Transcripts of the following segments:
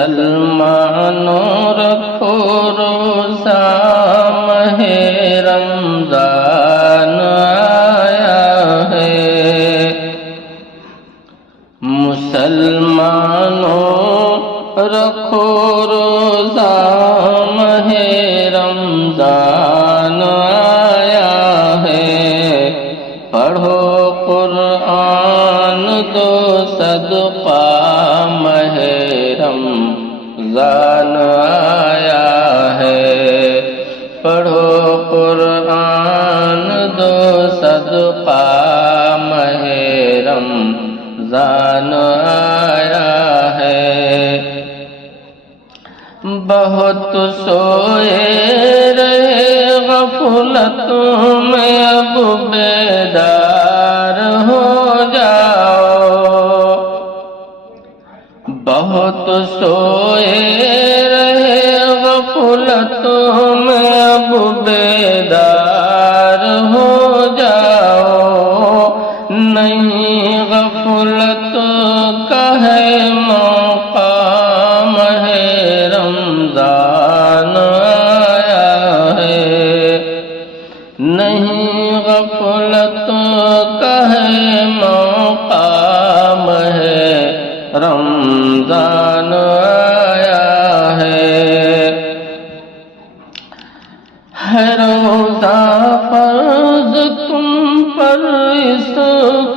مسلمانوں رکھو روزہ ماہ رمضان آیا ہے، مسلمانوں رکھو روزہ ماہ رمضان آیا ہے، پڑھو قرآن دو صدقہ ماہ رمضان آیا ہے، پڑھو قرآن دو صدقہ ماہ رمضان آیا ہے۔ بہت سوئے رہے غفلت میں اب بیدار ہو جاؤ، بہت سوئے رہے غفلت میں اب بیدار ہو جاؤ، نہیں غفلت کا ہے موقع ماہ رمضان آیا ہے، نہیں غفلت کا ہے موقع ماہ رمضان آیا ہے۔ ہے روزہ فرض تم پر اس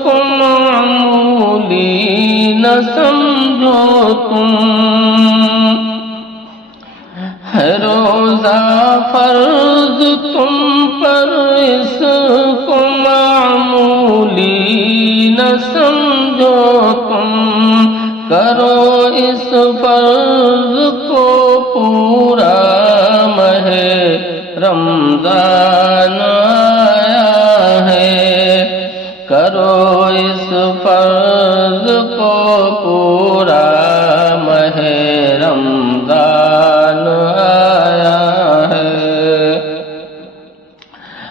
کو معمولی نہ سمجھو تم، ہے روزہ فرض تم پر اس کو معمولی نہ سمجھو تم، کرو اس فرض کو پورا ماہ رمضان آیا ہے، کرو اس فرض کو پورا ماہ رمضان آیا ہے،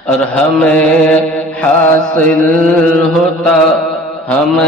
اور ہمیں حاصل ہوتا ہمیں